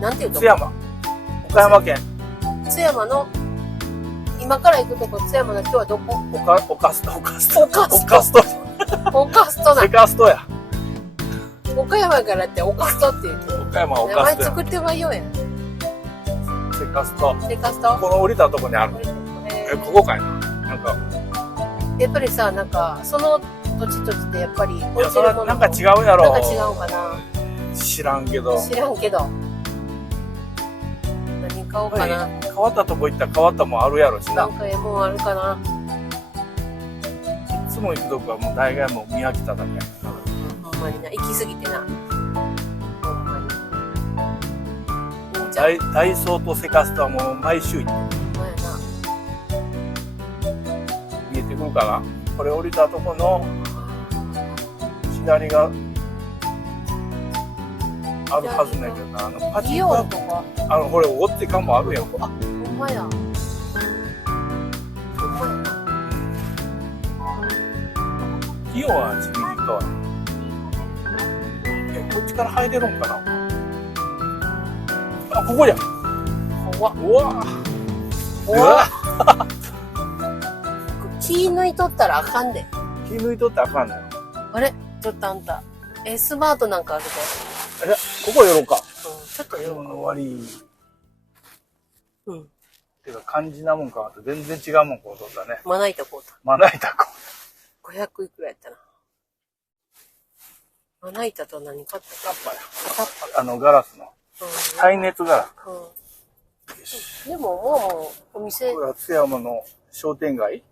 なんていうとこ？津山。岡山県。津山の、今から行くとこ津山の人はどこ？オカスト。オカスト。オカストだセ。カストや。岡山からってオカストって言うて。岡山はオ名カストや。前作ってばいいよやん。セカスト。セカスト？この降りたとこにある。ここかいな。なんか。やっぱりさ、なんか、その土地土地でやっぱり、いや、それなんか違うやろ。なんか違うかな。知らんけど。知らんけど。何買おうかな。変わったとこ行ったら変わったもんあるやろしな。なんかええもんあるかな。いつも行くとこはもう大概もう見飽きただけ。ほんまにな、行き過ぎてな。ほんまに。ダイソーとセカストはもう毎週行ってる。ほんまやな。見えてくるかな。これ降りたとこの左があるはずなんやけどな。パチンコイオンとか。これおごってかもあるやん。あ、ほんまや。ほんまやな。イオンは地味にかわいい。こっちから入れるんかな。あ、ここや。怖っ。うわうわ気抜いとったらあかんで。気抜いとったらあかんねん。あれちょっとあんた。スマートなんかあるで。ここ寄ろうか。ちょっとよ。終わり。うん。てか肝心なもんかと全然違うもんこうとったね。まな板こうた。まな板こ500いくらやったな。まな板と何買ったタッパや。タッパ。ガラスの。うん。耐熱ガラス。でももうお店、これは津山の商店街。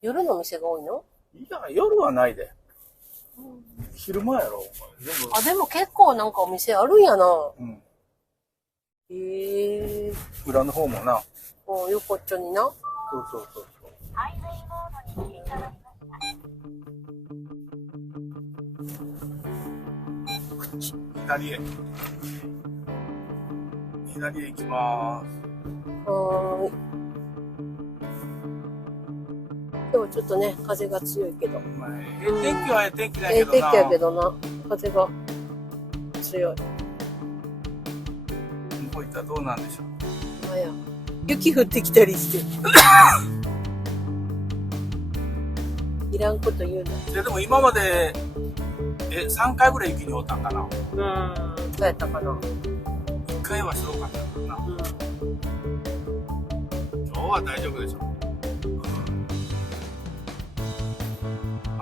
夜のお店が多いの？いや、夜はないで。昼間やろ。全部。あ、でも結構なんかお店あるんやな。うん。裏の方もな。横っちょにな。そう。左へ行きまーす。今日はちょっとね、風が強いけど。天気は天気だけどな。天気やけどな。風が強い。こういったらどうなんでしょう。雪降ってきたりして。いらんこと言うな。でも今まで、3回ぐらい雪におったんかな。そうやったかな。1回はすごかったからな。今日は大丈夫でしょ。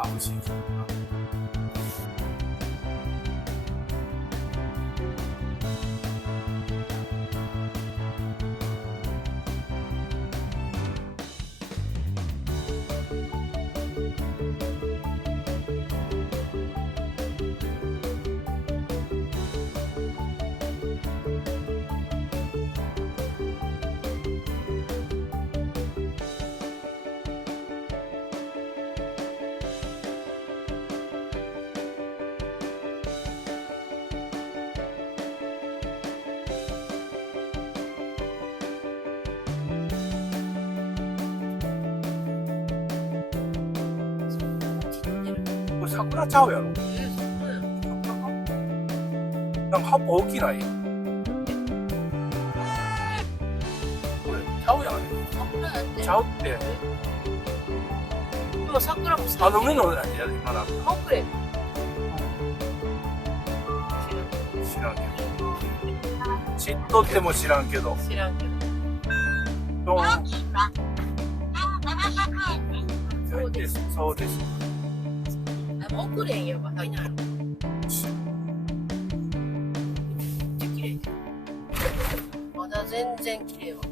眩しいけどな。これ桜ちゃうやろ。なんか葉っぱ大きない？これちゃうやん。ちゃうって。でも桜も上のやつ今だ。隠れ。知らんけど。知っとっても知らんけど。知らんけど。そうです。木蓮やば入んないの。綺麗。まだ全然綺麗わ。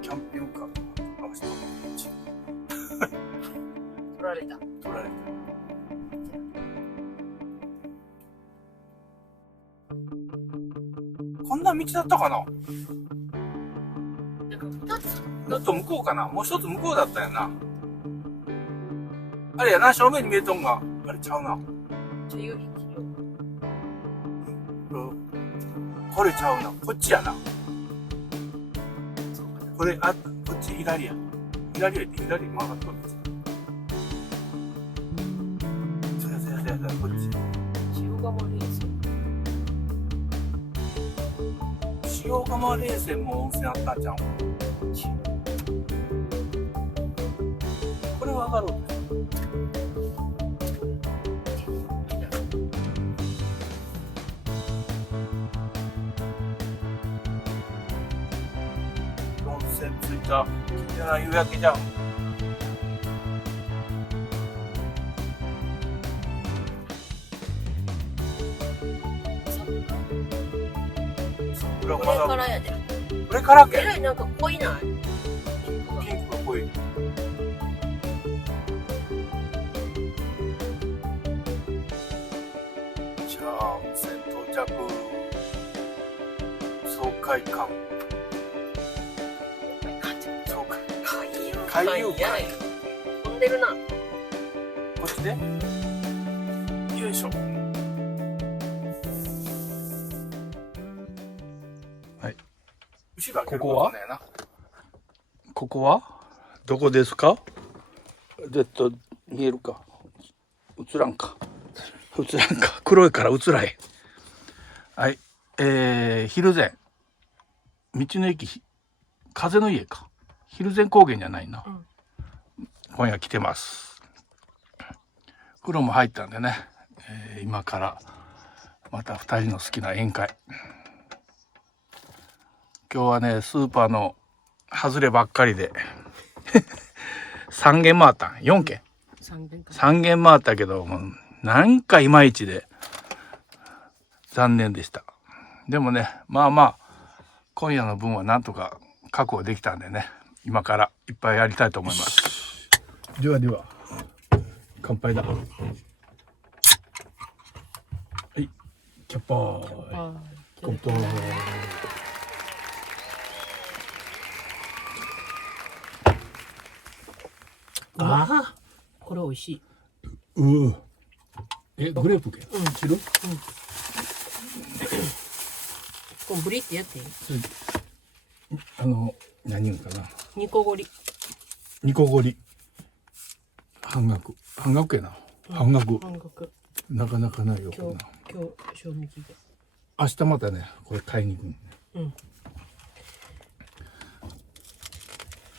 キャンピングカー取られた。こんな道だったかな。なんか2つ。もっと向こうかな。もう一つ向こうだったよな。あれやな、正面に見えとんが。あれちゃうな。これちゃうな。こっちやな。これ、こっち左や。左やって左に曲がっとるんです。そうや、こっち。塩が悪いですよ。塩釜冷泉も温泉あったんじゃん。これは上がろう。温泉ついた綺麗な夕焼けじゃん。これからやで。これからけ。えらいなんか濃いな。ピンクが濃い。じゃあ温泉到着。爽快感。爽快。海遊館。飛んでるな。こっちで。よいしょ。はい。後ろ開けることねえな。ここはどこですか？見えるか？映らんか。黒いから映らへん。はい。蒜山。道の駅、風の家か。蒜山高原じゃないな。今夜来てます。風呂も入ったんでね、今からまた2人の好きな宴会。今日はね、スーパーの外ればっかりで3軒回ったん。4軒3軒回ったけど、もうなんかいまいちで残念でした。でもね、まあまあ今夜の分はなんとか確保できたんでね、今からいっぱいやりたいと思います。ではでは乾杯だ。はい、キャッパー。乾杯。ああ、これ美味しい。グレープ系？知る？このブリってやっていい？何言うかな。2個盛り。2個盛り。半額やな。半額。なかなかないよ。今日賞味期限。明日またね、これ買いに行く。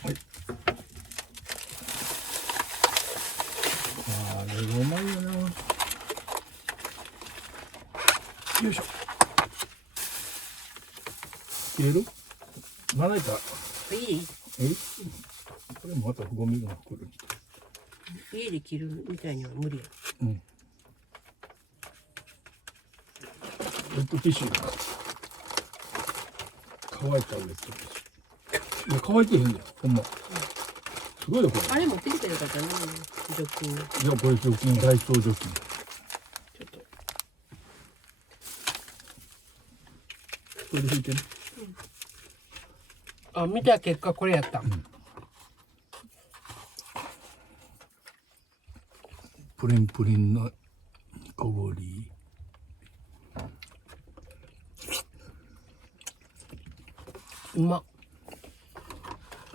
はい。あれがうまいよな。よいしょ。切れる？まな板。いい？これもまたゴミが来る。家で切るみたいには無理や。ウェットティッシュだ。乾いたウェットティッシュ。いや、乾いてへんねん。ほんま。すごいよ、これ。あれ持ってきてよかったな。除菌。いや、これ除菌、ダイソー除菌。ちょっと。これで拭いてね。あ、見た結果これやった。プリンプリンの煮こぼり。うまっ。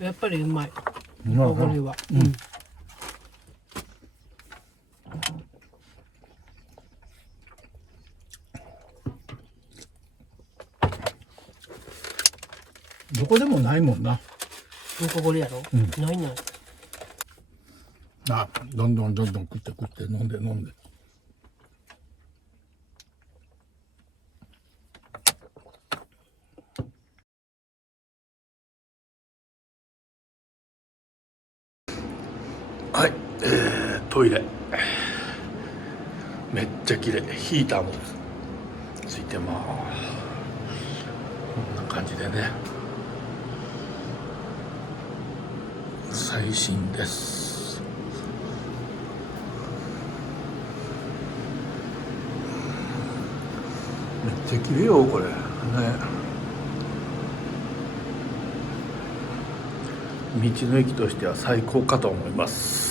やっぱりうまい。煮こぼりは。どこでもないもんな。煮こぼりやろ？ないない。どんどん食って飲んで。はい、トイレめっちゃ綺麗。ヒーターもついてます。こんな感じでね、最新です。めっちゃ綺麗よこれね。道の駅としては最高かと思います。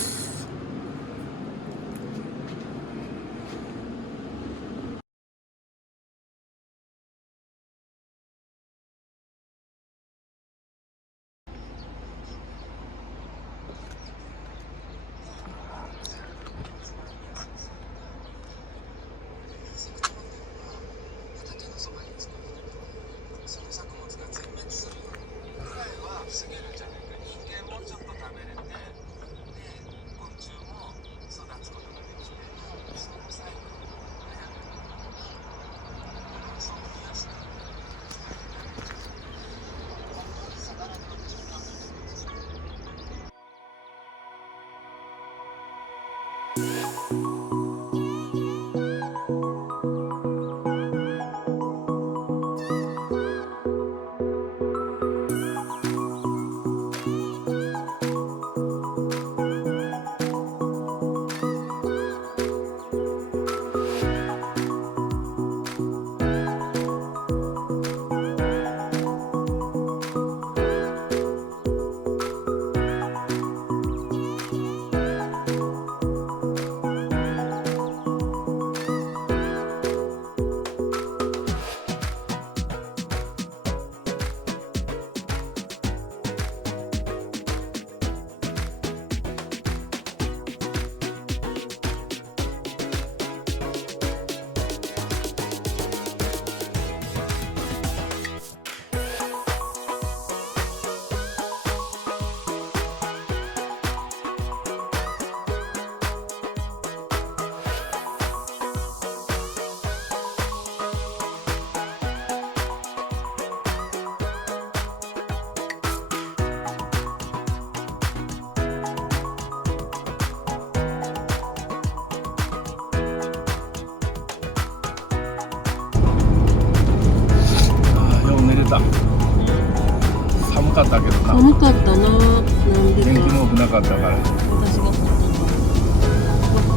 な。寒かったな。なんで電気か。毛布なかったから。私が買ったの。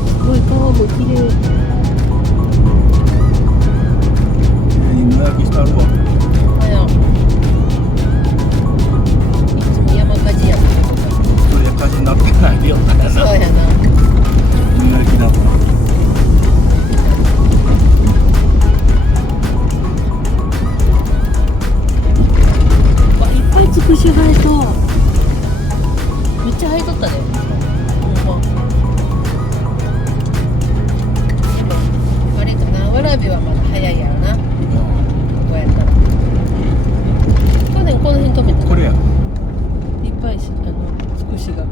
すごい川も綺麗。野焼きしてあるわ。あや。いつも山火事やったとか。それ火事になってないよな。そうやな。野焼きだもん。わ、いっぱいつくし生えと。めっちゃ生えとったで。ほんま。でもあれかな、わらびはまだ早いやろな。ここやったら。去年この辺止めた。これや。いっぱいつくしが。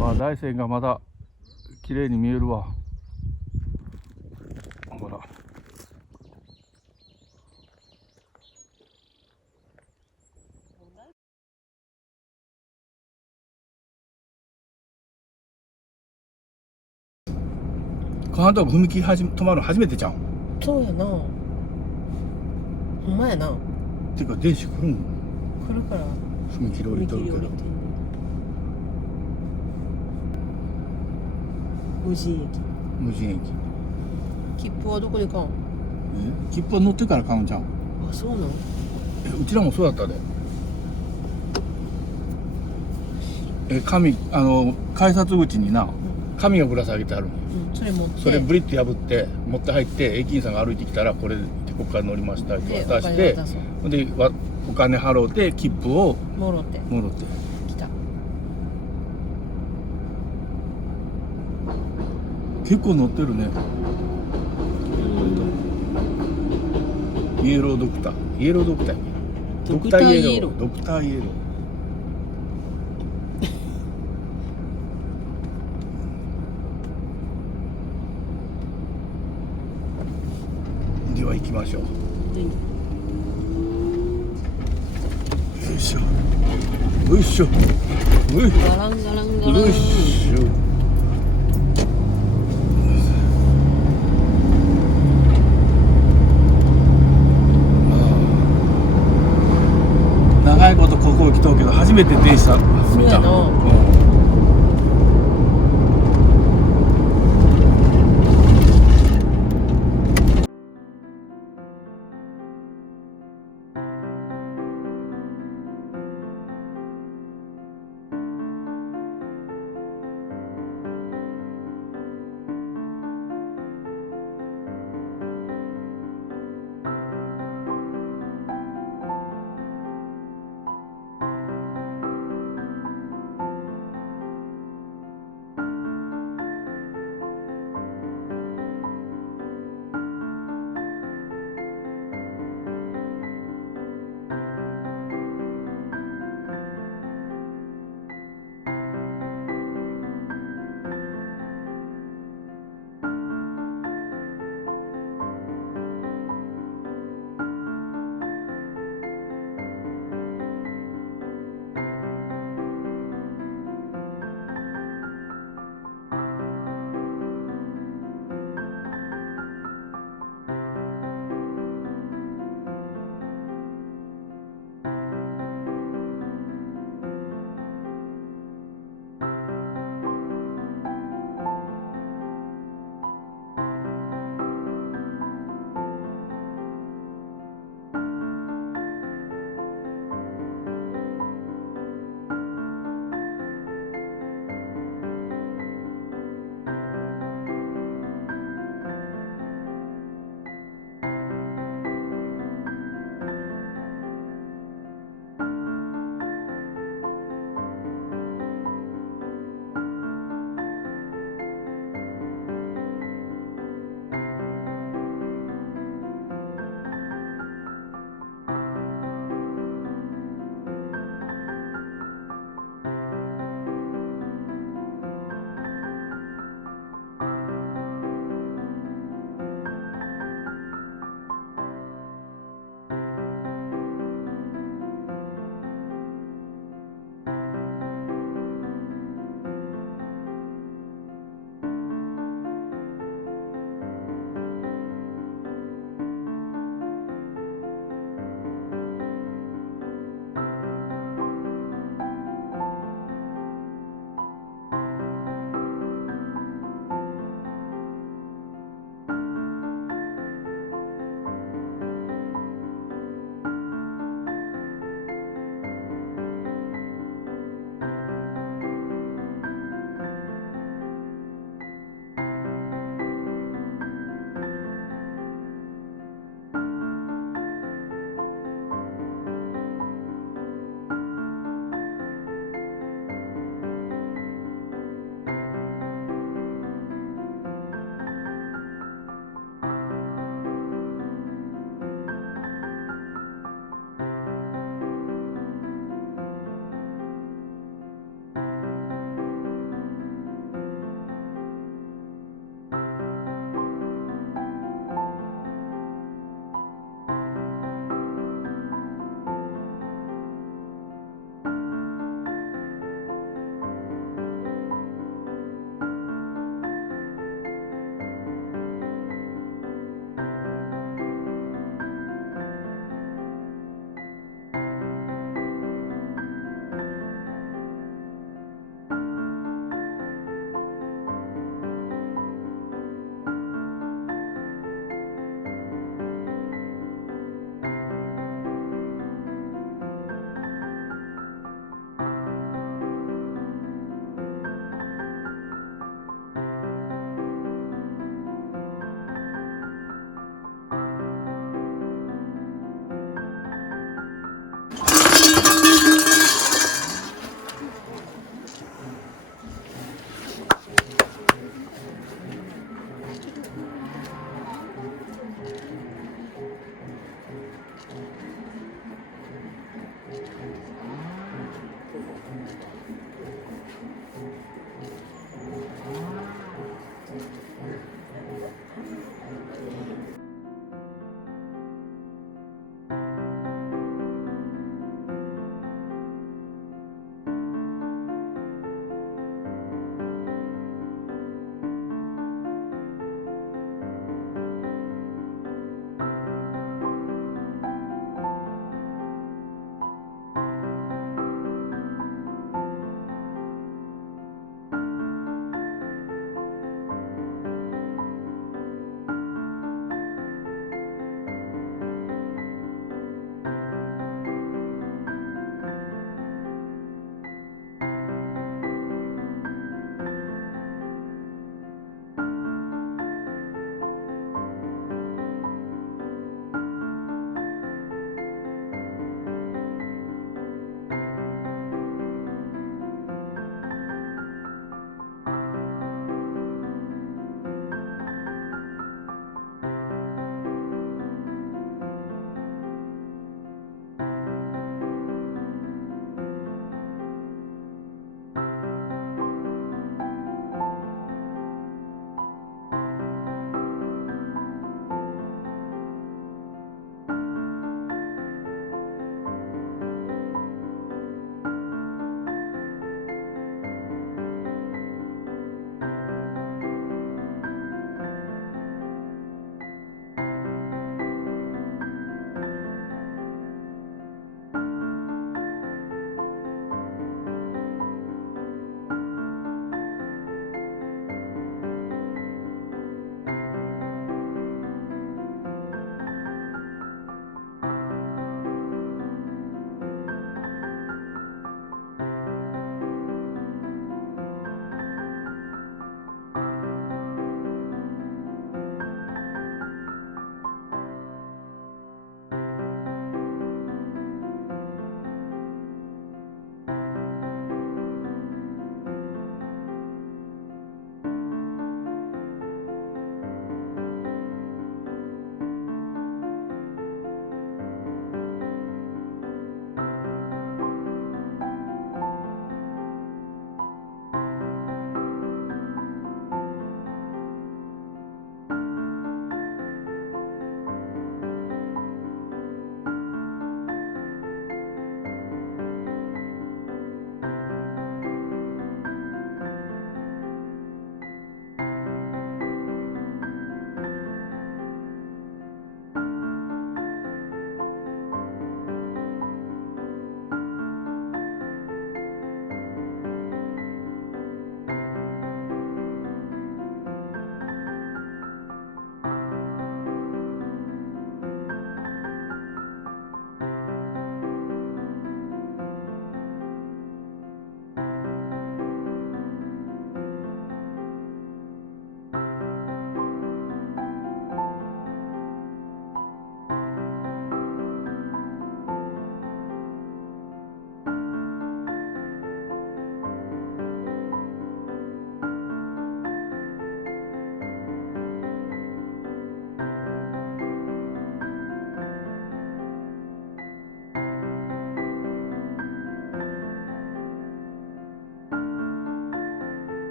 あ、大山がまだ綺麗に見えるわ。ほら。この後踏切止まるの初めてじゃん。そうやな。ほんまやな。ていうか電車来るん？来るから踏切降りとるけど。無人駅。無人駅。切符はどこで買うん？切符は乗ってから買うんじゃん。あ、そうなの？うちらもそうだったで。紙改札口にな紙をぶら下げてあるの。うん、それ持ってそれブリッと破って持って入って駅員さんが歩いてきたらこれでここから乗りましたって渡してでお金払うて切符をもろって戻って来た。結構乗ってるね。イエロードクターイエロードクターやね。ドクターイエロー。ドクターイエロー。では行きましょう。よいしょよいしょガランガランガラン。よいしょ。長いことここ来とうけど初めて電車見た。そうやな。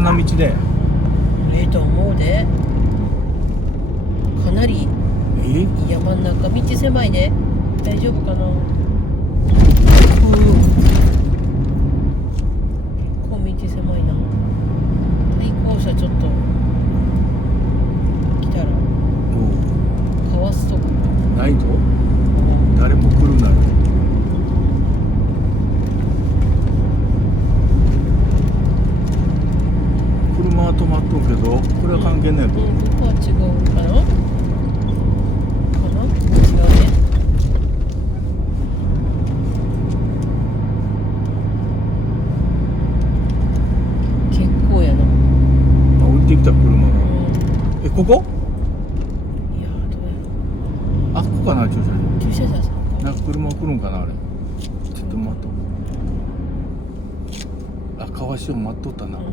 んな道で。ええと思うで。かなりえ山ん中、道狭いで。大丈夫かな。結構道狭いな。対向車ちょっと来たらおかわすとこないと誰も来るなよ。車は止まっとうけど、これは関係ないと。ここは違うかな。違うね。結構やな。あ、降りてきた車が。ここ？いやどうやろ。あそこかな、駐車場。駐車場さんか。なんか車来るんかな、あれ。ちょっと待っと。あ、川潮待っとったな。待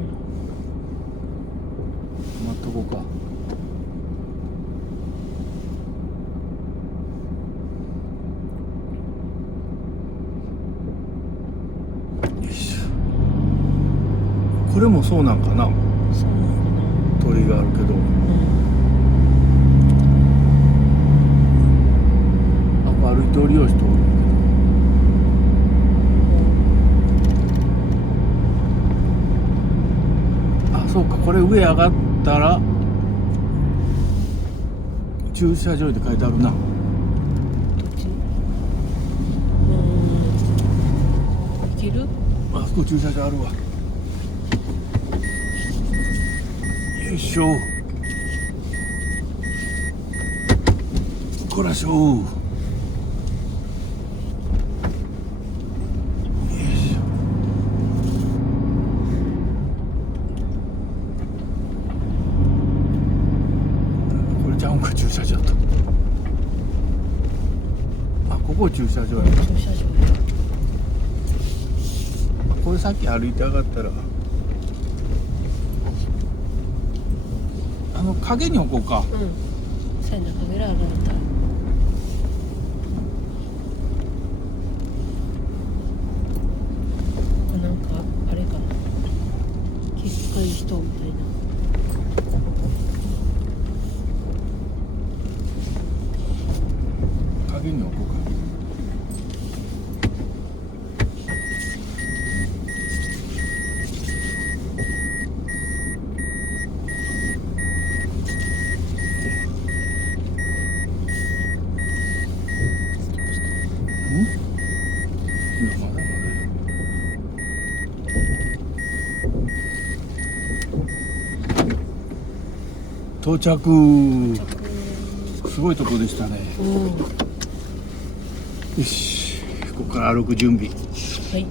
っとこうか。よいしょ。これもそうなんかな。そうなのかな。鳥があるけど。あ、こ歩いておりよう人おるけど。あ、そうか、これ上上がったら駐車場で書いてあるな。どっち？行ける？あそこ駐車場あるわ。よいしょ。こらしょ。よいしょ。これちゃうんか、駐車場と。あ、ここ駐車場や。駐車場や。これさっき歩いて上がったら、影に置こうか。そうやな、カメラあるんだ。なんかあれかな。結界人みたいな。影に置こうか。今まだまだ。到着。すごいとこでしたね。よし、ここから歩く準備。はい。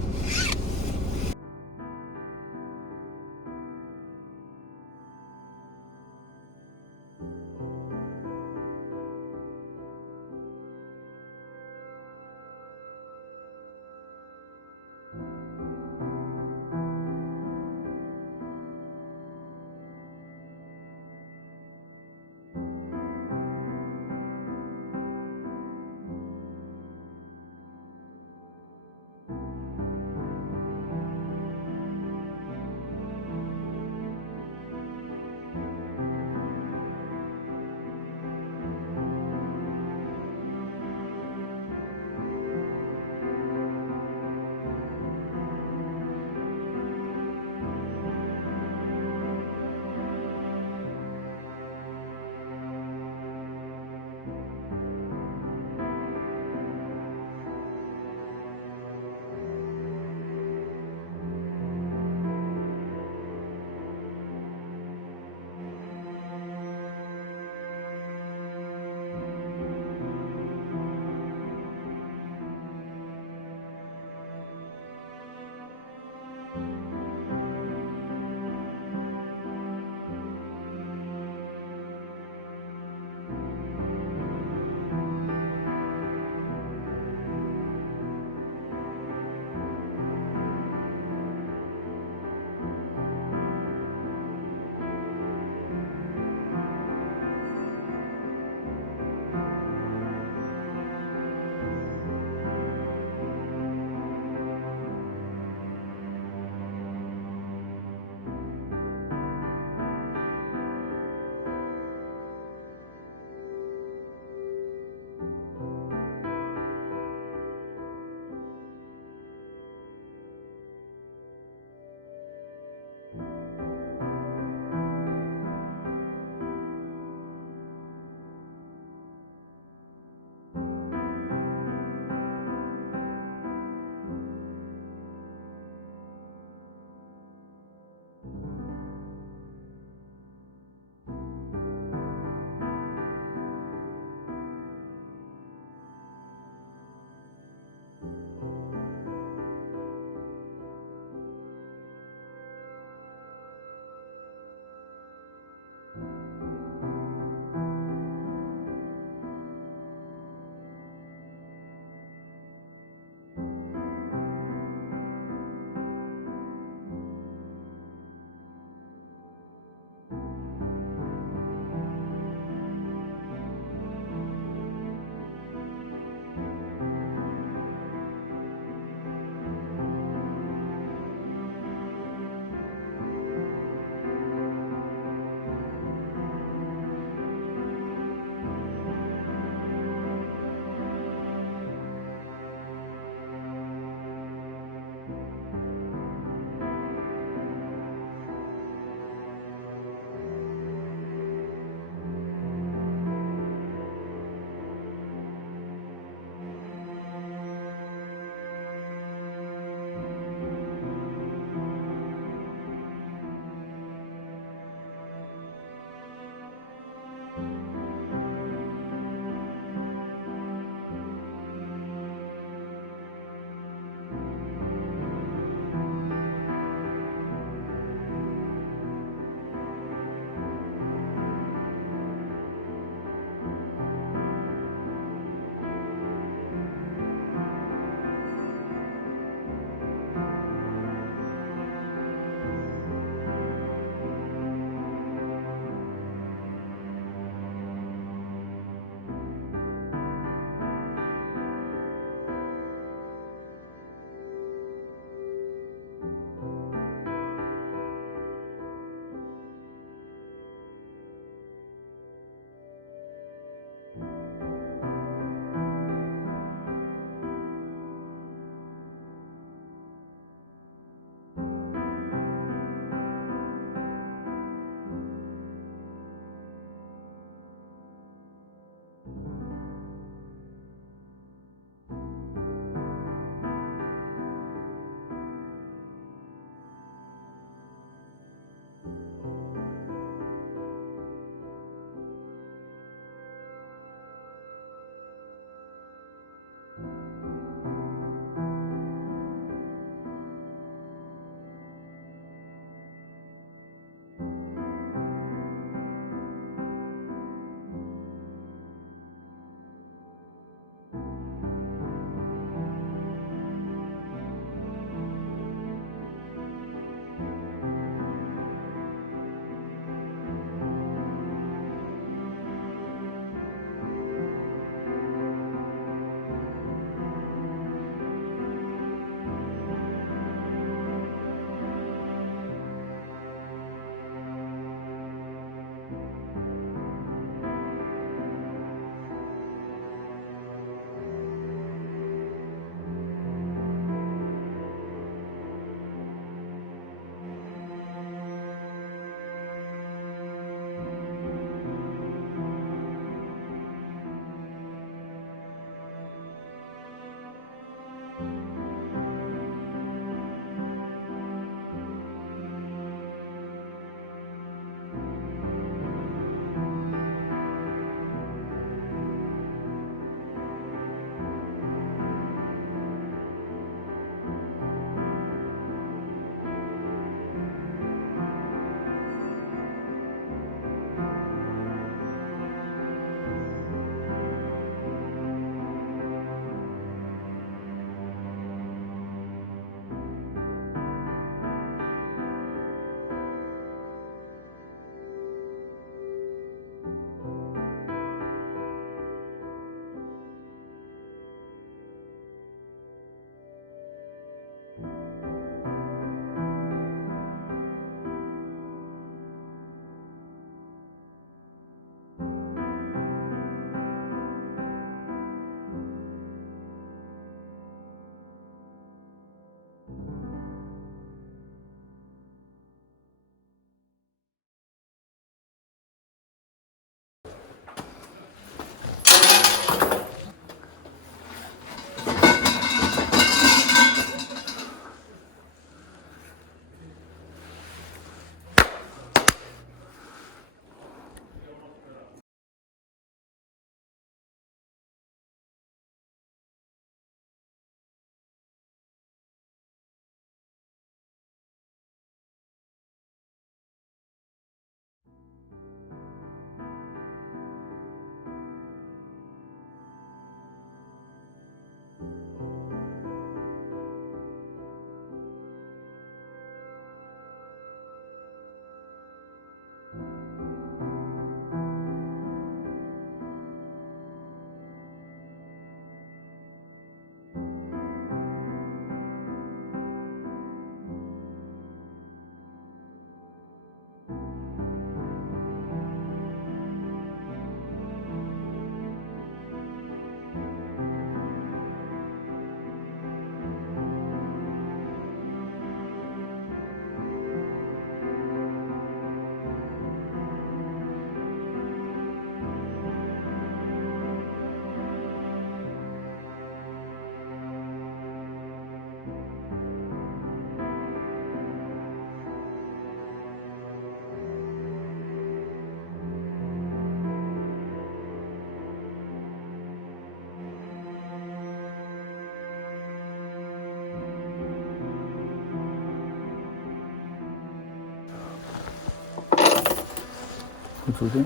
それで